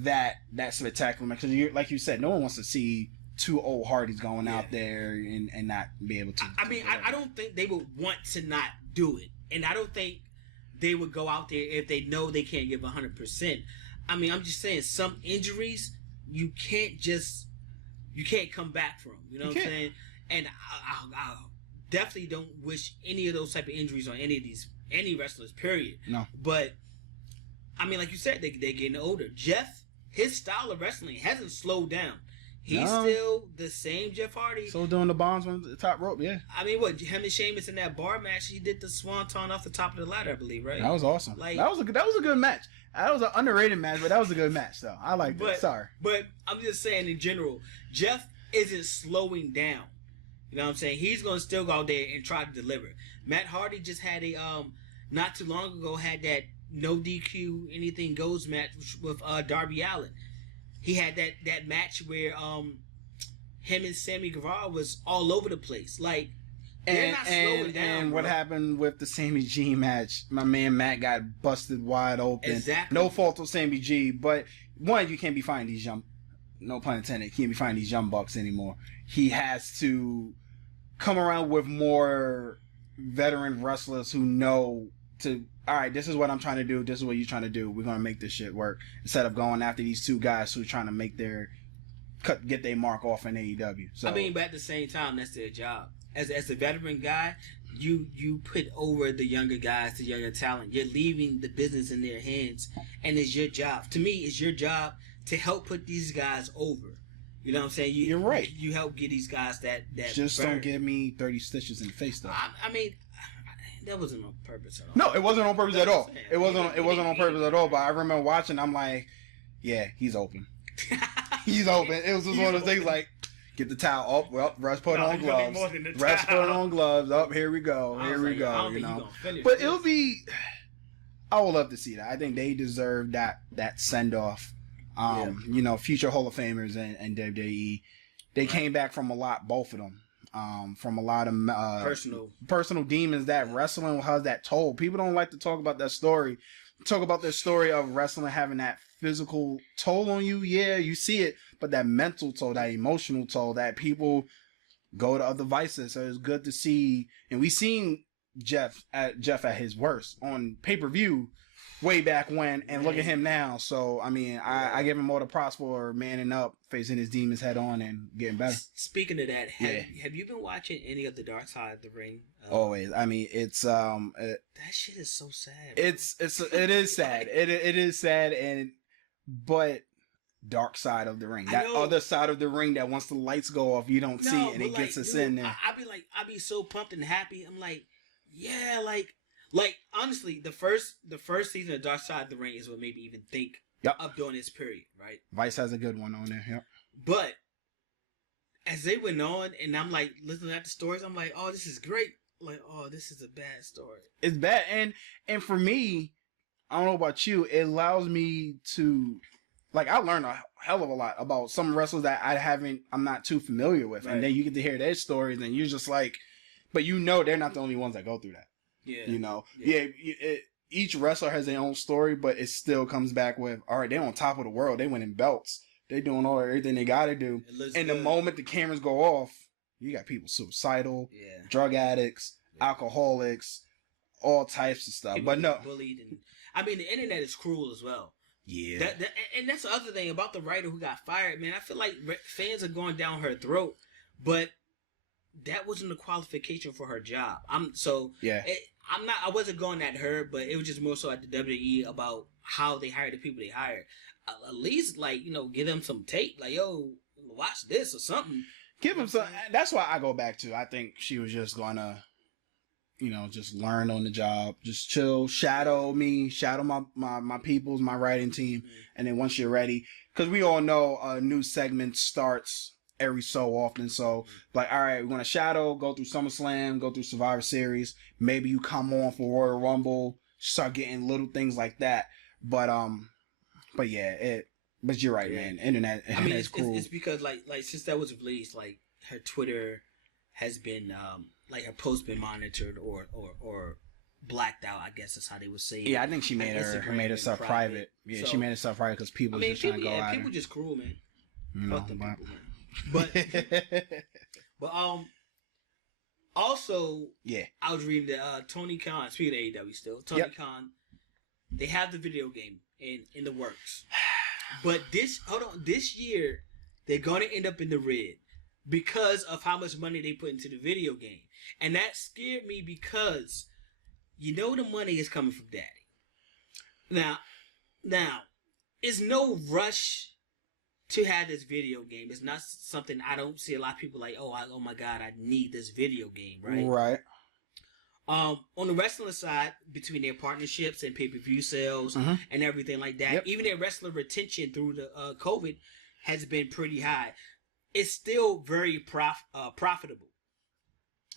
that spectacular match. Because like you said, no one wants to see two old Hardys going out there and not be able to. I don't think they would want to not do it, and I don't think they would go out there if they know they can't give 100%. I mean, I'm just saying, some injuries you can't come back from. You know what I'm saying? And I definitely don't wish any of those type of injuries on any of these any wrestlers, period. No. But I mean, like you said, they're getting older. Jeff, his style of wrestling hasn't slowed down. He's still the same Jeff Hardy. So doing the bombs on the top rope, yeah. I mean, what, him and Sheamus in that bar match, he did the swanton off the top of the ladder, I believe, right? That was awesome. Like, that was a good match. That was an underrated match, but that was a good match, though. I liked it. Sorry. But I'm just saying, in general, Jeff isn't slowing down. You know what I'm saying? He's going to still go out there and try to deliver. Matt Hardy just had a, not too long ago, had that no DQ, anything goes match with Darby Allin. He had that match where him and Sammy Guevara was all over the place. Like, they're not slowing down. And what happened with the Sammy G match? My man Matt got busted wide open. Exactly. No fault of Sammy G, but one, you can't be finding these no pun intended, you can't be finding these young bucks anymore. He has to come around with more veteran wrestlers who know to, all right, this is what I'm trying to do. This is what you're trying to do. We're going to make this shit work. Instead of going after these two guys who are trying to make get their mark off in AEW. So, I mean, but at the same time, that's their job. As a veteran guy, you put over the younger guys, the younger talent. You're leaving the business in their hands, and it's your job. To me, it's your job to help put these guys over. You know what I'm saying? You're right. You help get these guys that just burn. Don't give me 30 stitches in the face, though. I mean, that wasn't on purpose at all. No, it wasn't on purpose at all. It wasn't on purpose at all. But I remember watching. I'm like, yeah, he's open. He's open. It was just one of those things like, get the towel up. Well, Russ put on gloves. Russ put on gloves. Up, here we go. Here we go. You know. But it'll be. I would love to see that. I think they deserve that send off. You know, future Hall of Famers and WWE. They came back from a lot, both of them. From a lot of personal demons that wrestling has that toll. People don't like to talk about that story. Talk about their story of wrestling having that physical toll on you. Yeah, you see it, but that mental toll, that emotional toll, that people go to other vices. So it's good to see, and we seen Jeff at his worst on pay-per-view way back when, and look at him now. So I mean, I give him all the props for manning up, facing his demons head on, and getting better. Speaking of that, have you been watching any of the Dark Side of the Ring? Always. I mean, it's that shit is so sad. Bro. It is sad. It is sad, but Dark Side of the Ring, that other side of the ring that once the lights go off, you don't see it, and it gets us in there. I be so pumped and happy. I'm like, yeah, like honestly, the first season of Dark Side of the Ring is what made me even think of doing this period, right? Vice has a good one on there, yep. But as they went on, and I'm like listening at the stories, I'm like, oh, this is great. Like, oh, this is a bad story. It's bad, and for me, I don't know about you, it allows me to, like, I learned a hell of a lot about some wrestlers that I'm not too familiar with, right. And then you get to hear their stories, and you're just like, but you know they're not the only ones that go through that. Yeah. You know? Yeah. Each wrestler has their own story, but it still comes back with, all right, they're on top of the world. They winning belts. They're doing everything they got to do. And the moment the cameras go off, you got people suicidal, drug addicts, alcoholics, all types of stuff. People but no. Bullied. And I mean, the internet is cruel as well. Yeah. And that's the other thing about the writer who got fired, man. I feel like fans are going down her throat, but that wasn't a qualification for her job. I wasn't going at her, but it was just more so at the WWE about how they hired the people they hired. At least, like, you know, give them some tape. Like, yo, watch this or something. Give them some. That's why I go back to. I think she was just gonna, you know, just learn on the job, just chill, shadow my peoples, my writing team, and then once you're ready, because we all know a new segment starts every so often. So, like, all right, we're going to shadow, go through SummerSlam, go through Survivor Series. Maybe you come on for Royal Rumble, start getting little things like that. But yeah, but you're right, man. Internet is cool. It's because, like, since that was released, like, her Twitter has been, like, her post been monitored or blacked out, I guess that's how they would say it. Yeah, I think she made herself private. Yeah, so, she made herself private because people just trying to go at her. People just cruel, man. You know, fuck them people, man. But also, yeah, I was reading that Tony Khan, speaking of AEW still, Tony Khan, they have the video game in the works. But this year they're gonna end up in the red because of how much money they put into the video game. And that scared me because you know the money is coming from Daddy. Now, it's no rush to have this video game. It's not something I don't see a lot of people like, oh my God, I need this video game, right? Right. On the wrestling side, between their partnerships and pay-per-view sales and everything like that, even their wrestler retention through the COVID has been pretty high. It's still very profitable.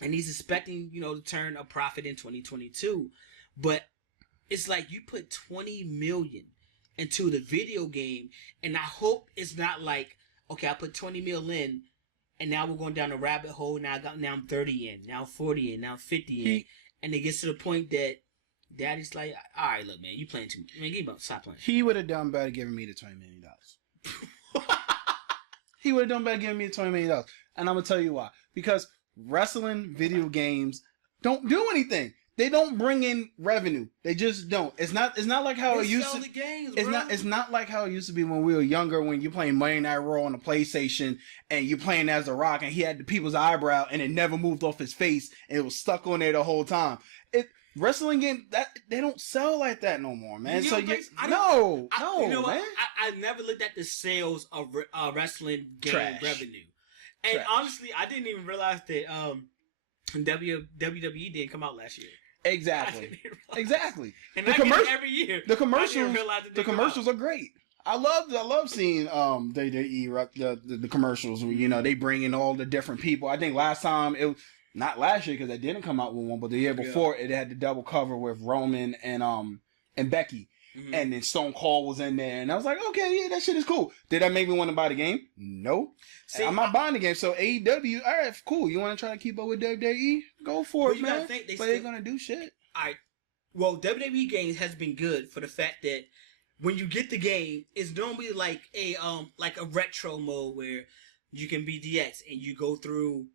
And he's expecting, to turn a profit in 2022. But it's like you put $20 million into the video game, and I hope it's not like, okay, I put 20 mil in, and now we're going down a rabbit hole. Now I'm 30 in, now 40 in, now 50 in, and it gets to the point that Daddy's like, all right, look, man, you playing too much. Man, stop playing. He would have done better giving me the $20 million. He would have done better giving me the $20 million, and I'm gonna tell you why. Because wrestling video games don't do anything. They don't bring in revenue. They just don't. It's not like how it used to. It's not like how it used to be when we were younger, when you're playing Monday Night Raw on the PlayStation and you're playing as The Rock and he had the people's eyebrow and it never moved off his face and it was stuck on there the whole time. Wrestling game, that they don't sell like that no more, man. So no, man. I never looked at the sales of wrestling game revenue, and honestly, I didn't even realize that WWE didn't come out last year. Exactly. And I get it every year. The commercials are great. I love seeing the commercials where, they bring in all the different people. I think last time not last year because they didn't come out with one, but the year before it had the double cover with Roman and Becky. Mm-hmm. And then Stone Cold was in there, and I was like, okay, yeah, that shit is cool. Did that make me want to buy the game? No. See, I'm not buying the game. So AEW, all right, cool. You want to try to keep up with WWE? Go for it, man. But they're gonna do shit. All right. Well, WWE games has been good for the fact that when you get the game, it's normally like a retro mode where you can be DX and you go through,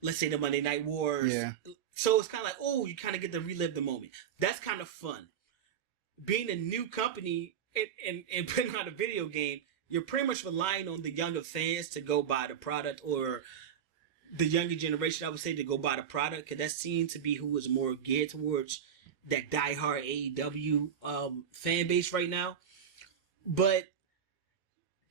let's say, the Monday Night Wars. Yeah. So it's kind of like, you kind of get to relive the moment. That's kind of fun. Being a new company and putting out a video game, you're pretty much relying on the younger fans to go buy the product, or the younger generation, I would say, to go buy the product, because that seems to be who is more geared towards that diehard AEW fan base right now. But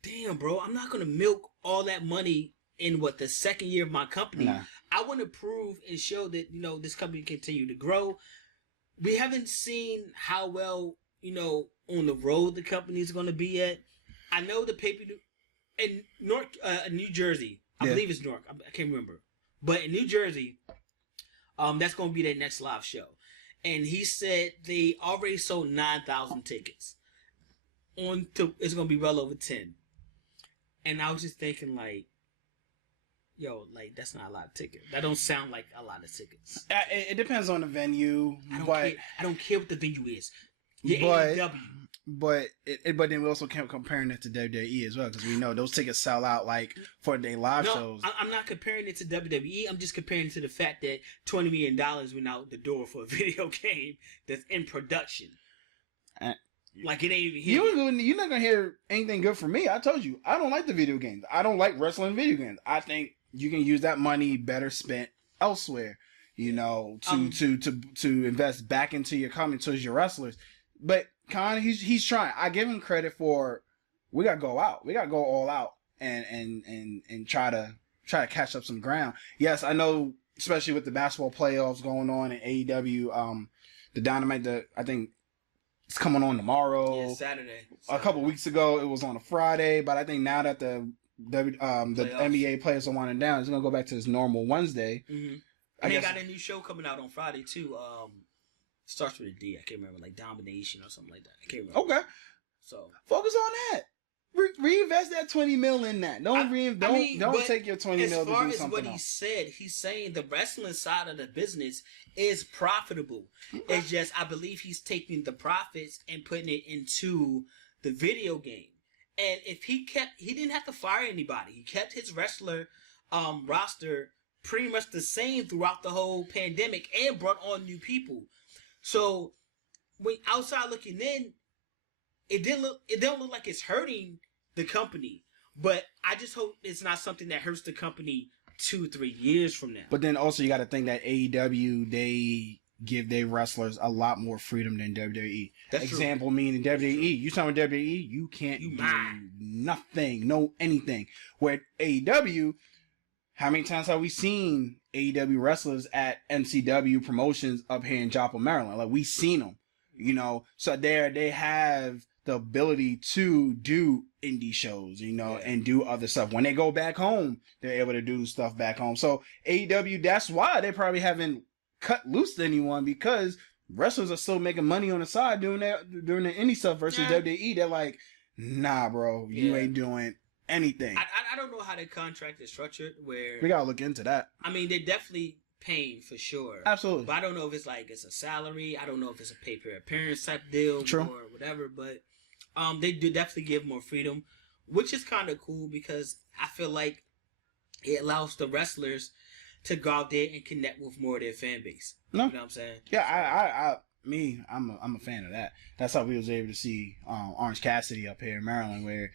damn, bro, I'm not gonna milk all that money in the second year of my company. Nah. I want to prove and show that this company can continue to grow. We haven't seen how well, on the road the company is going to be at. I know the pay-per-view in New Jersey. I believe it's Newark. I can't remember. But in New Jersey, that's going to be their next live show. And he said they already sold 9,000 tickets. It's going to be well over 10. And I was just thinking, like, that's not a lot of tickets. That don't sound like a lot of tickets. It depends on the venue. I don't care what the venue is. AEW. But then we also can't comparing it to WWE as well, because we know those tickets sell out like for their live shows. I'm not comparing it to WWE. I'm just comparing it to the fact that $20 million went out the door for a video game that's in production. Like, it ain't even here. You're not gonna hear anything good from me. I told you, I don't like the video games. I don't like wrestling video games. I think you can use that money better spent elsewhere, to invest back into your company, towards your wrestlers. But Con, he's trying. I give him credit for, we gotta go out. We gotta go all out and try to catch up some ground. Yes, I know, especially with the basketball playoffs going on in AEW, the Dynamite, I think it's coming on tomorrow. Yeah, Saturday. A couple weeks ago, it was on a Friday, but I think now that the NBA players are winding down, it's gonna go back to this normal Wednesday. Mm-hmm. And they got a new show coming out on Friday too. Starts with a D. I can't remember, like Domination or something like that. I can't remember. Okay. So focus on that. Reinvest that $20 million in that. Don't take your $20 million to do something else. As far as what he said, he's saying the wrestling side of the business is profitable. Okay. It's just, I believe he's taking the profits and putting it into the video game. And if he didn't have to fire anybody. He kept his wrestler roster pretty much the same throughout the whole pandemic and brought on new people. So when outside looking in, it don't look like it's hurting the company. But I just hope it's not something that hurts the company 2-3 years from now. But then also you got to think that AEW, give their wrestlers a lot more freedom than WWE. That's Example true. meaning WWE. You sign with WWE, you can't do nothing, no anything. Where AEW, how many times have we seen AEW wrestlers at MCW promotions up here in Joplin, Maryland? Like, we seen them, you know. So they have the ability to do indie shows, you know, and do other stuff. When they go back home, they're able to do stuff back home. So AEW, that's why they probably haven't cut loose to anyone, because wrestlers are still making money on the side doing the indie stuff versus WWE. They're like, nah, bro, you ain't doing anything. I don't know how the contract is structured. Where we gotta look into that. I mean, they're definitely paying for sure. Absolutely. But I don't know if it's like it's a salary. I don't know if it's a pay per appearance type deal or whatever. But they do definitely give more freedom, which is kind of cool because I feel like it allows the wrestlers to go out there and connect with more of their fan base. No. You know what I'm saying? Yeah, I'm a fan of that. That's how we was able to see Orange Cassidy up here in Maryland, where,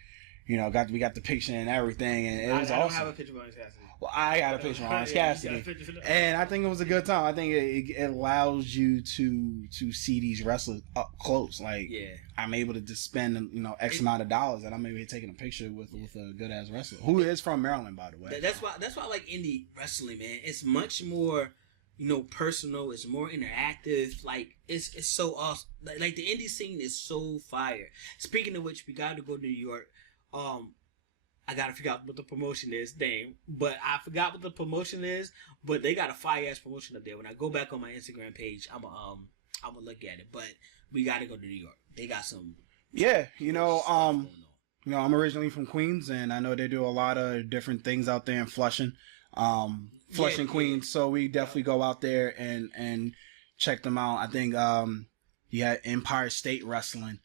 you know, we got the picture and everything, and it was awesome. I don't have a picture of Orange Cassidy. Well, I got a picture of Orange Cassidy, and I think it was a good time. I think it allows you to see these wrestlers up close. Like, I'm able to just spend, you know, X amount of dollars, and I'm maybe taking a picture with a good ass wrestler who is from Maryland, by the way. That's why I like indie wrestling, man. It's much more, you know, personal. It's more interactive. Like, it's so awesome. Like the indie scene is so fire. Speaking of which, we got to go to New York. I gotta figure out what the promotion is, but I forgot what the promotion is. But they got a fire ass promotion up there. When I go back on my Instagram page, I'm gonna look at it. But we gotta go to New York. They got some. Yeah, you know, I'm originally from Queens, and I know they do a lot of different things out there in Flushing, Queens. So we definitely go out there and check them out. I think you had Empire State Wrestling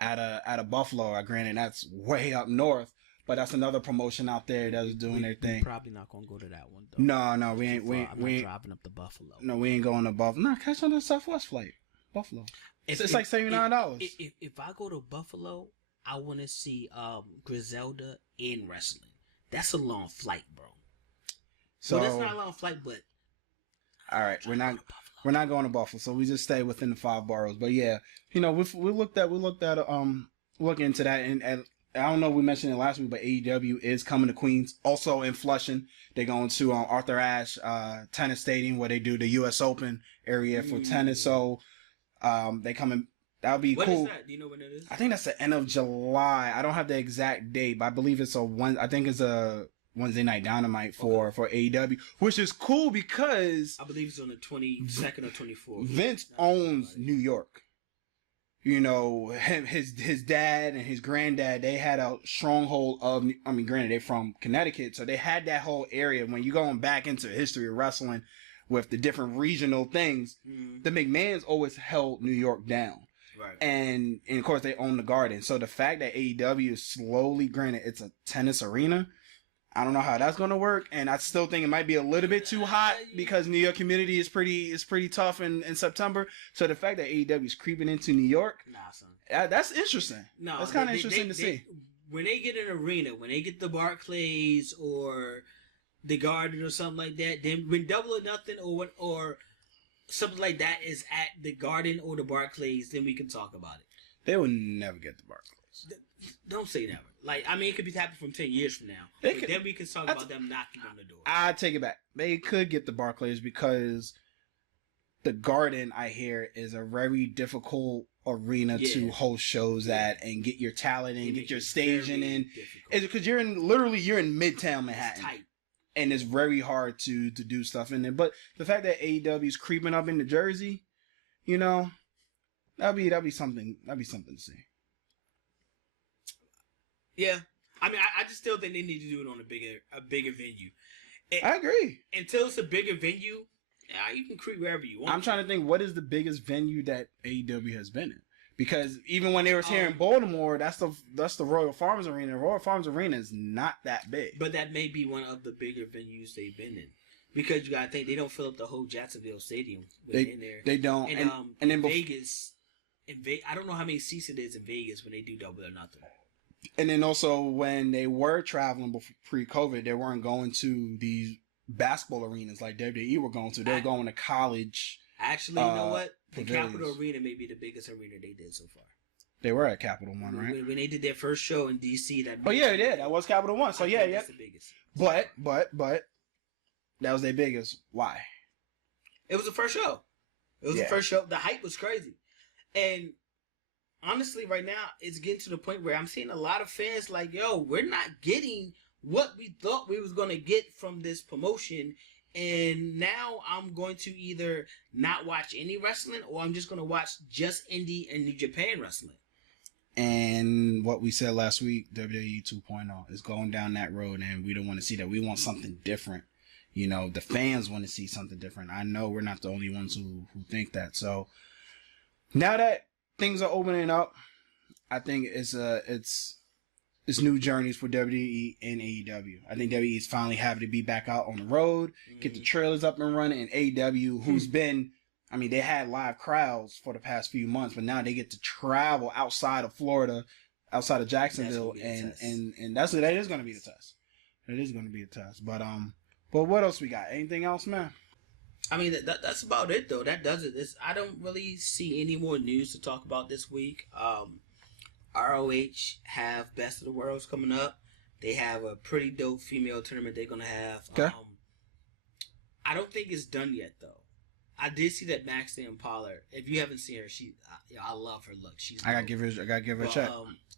out of Buffalo. Granted, that's way up north. But that's another promotion out there that's doing their thing. We're probably not gonna go to that one though. No, we ain't. We ain't driving up to Buffalo. No, we ain't going to Buffalo. No, catch on the Southwest flight, Buffalo. It's like $79. If I go to Buffalo, I want to see Griselda in wrestling. That's a long flight, bro. So that's not a long flight, but all right, we're not going to Buffalo, so we just stay within the 5 boroughs. But yeah, you know, we looked at look into that, and I don't know if we mentioned it last week, but AEW is coming to Queens. Also in Flushing, they're going to Arthur Ashe Tennis Stadium, where they do the U.S. Open area for tennis. So they coming. That'll be cool. What is that? Do you know when it is? I think that's the end of July. I don't have the exact date, but I believe it's I think it's a Wednesday Night Dynamite for AEW, which is cool because I believe it's on the 22nd or 24th. Vince owns New York. You know, his dad and his granddad, they had a stronghold of, I mean, granted, they're from Connecticut, so they had that whole area. When you're going back into history of wrestling with the different regional things, the McMahons always held New York down. Right. And of course, they own the Garden. So the fact that AEW is slowly, granted, it's a tennis arena, I don't know how that's going to work, and I still think it might be a little bit too hot because New York humidity is pretty tough in September. So the fact that AEW is creeping into New York, son, that's interesting. No, that's kind of interesting to see. When they get an arena, when they get the Barclays or the Garden or something like that, then when Double or Nothing or something like that is at the Garden or the Barclays, then we can talk about it. They will never get the Barclays. Don't say never. Like, I mean, it could be happening from 10 years from now. Then we can talk about them knocking on the door. I take it back. They could get the Barclays because the Garden, I hear, is a very difficult arena to host shows at and get your talent in, get your staging in. Because you're in Midtown Manhattan. It's tight. And it's very hard to do stuff in there. But the fact that AEW is creeping up into Jersey, you know, that'd be something to see. Yeah, I mean, I just still think they need to do it on a bigger venue. I agree. Until it's a bigger venue, you can creep wherever you want. I'm trying to think, what is the biggest venue that AEW has been in? Because even when they were here in Baltimore, that's the Royal Farms Arena. Royal Farms Arena is not that big. But that may be one of the bigger venues they've been in. Because you gotta think they don't fill up the whole Jacksonville Stadium in there. They don't. And then Vegas, I don't know how many seats it is in Vegas when they do Double or Nothing. And then also when they were traveling pre-COVID, they weren't going to these basketball arenas like WWE were going to. They were going to college Actually, you know what? The pavilions. Capitol Arena may be the biggest arena they did so far. They were at Capital One, right? When they did their first show in DC, that Oh yeah, yeah, that was Capital One. So I yeah, think yeah. that's the biggest. But that was their biggest. Why? It was the first show. It was the first show. The hype was crazy, and honestly, right now it's getting to the point where I'm seeing a lot of fans like, "Yo, we're not getting what we thought we was gonna get from this promotion." And now I'm going to either not watch any wrestling, or I'm just going to watch just indie and New Japan wrestling. And what we said last week, WWE 2.0 is going down that road, and we don't want to see that. We want something different. You know, the fans want to see something different. I know we're not the only ones who think that. So now that things are opening up, I think it's new journeys for WWE and AEW. I think WWE is finally happy to be back out on the road, get the trailers up and running, and AEW, who's been, I mean, they had live crowds for the past few months, but now they get to travel outside of Florida, outside of Jacksonville, and that is going to be the test. It is going to be a test. But what else we got? Anything else, man? I mean, that's about it, though. That does it. I don't really see any more news to talk about this week. ROH have Best of the Worlds coming up. They have a pretty dope female tournament they're going to have. Okay. I don't think it's done yet, though. I did see that Maxine Impala. If you haven't seen her, I love her look. I gotta give her a check.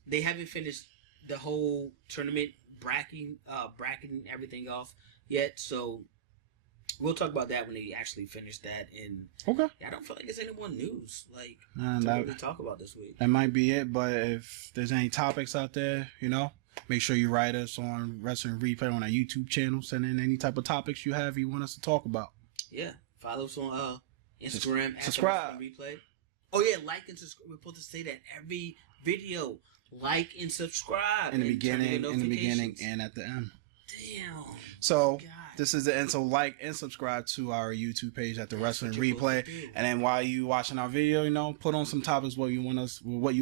They haven't finished the whole tournament bracketing everything off yet, so we'll talk about that when they actually finish that. And okay, I don't feel like there's any more news to really talk about this week. That might be it. But if there's any topics out there, make sure you write us on Wrestling Replay on our YouTube channel. Send in any type of topics you have you want us to talk about. Yeah, follow us on Instagram. Subscribe. Replay. Oh yeah, like and subscribe. We're supposed to say that every video. Like and subscribe. In the beginning, and at the end. Damn. So this is the end. So like and subscribe to our YouTube page at the Wrestling Replay. And then while you watching our video, put on some topics what you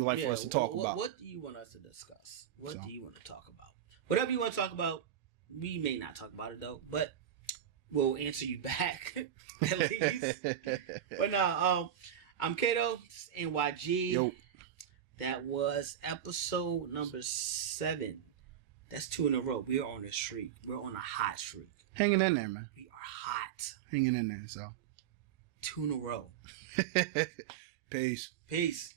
like for us to talk about. What do you want us to discuss? What do you want to talk about? Whatever you want to talk about, we may not talk about it though, but we'll answer you back at least. But no, I'm Cato, NY-G. Yo. That was episode number 7. That's 2 in a row. We are on a streak. We're on a hot streak. Hanging in there, man. We are hot. Hanging in there, so. 2 in a row. Peace. Peace.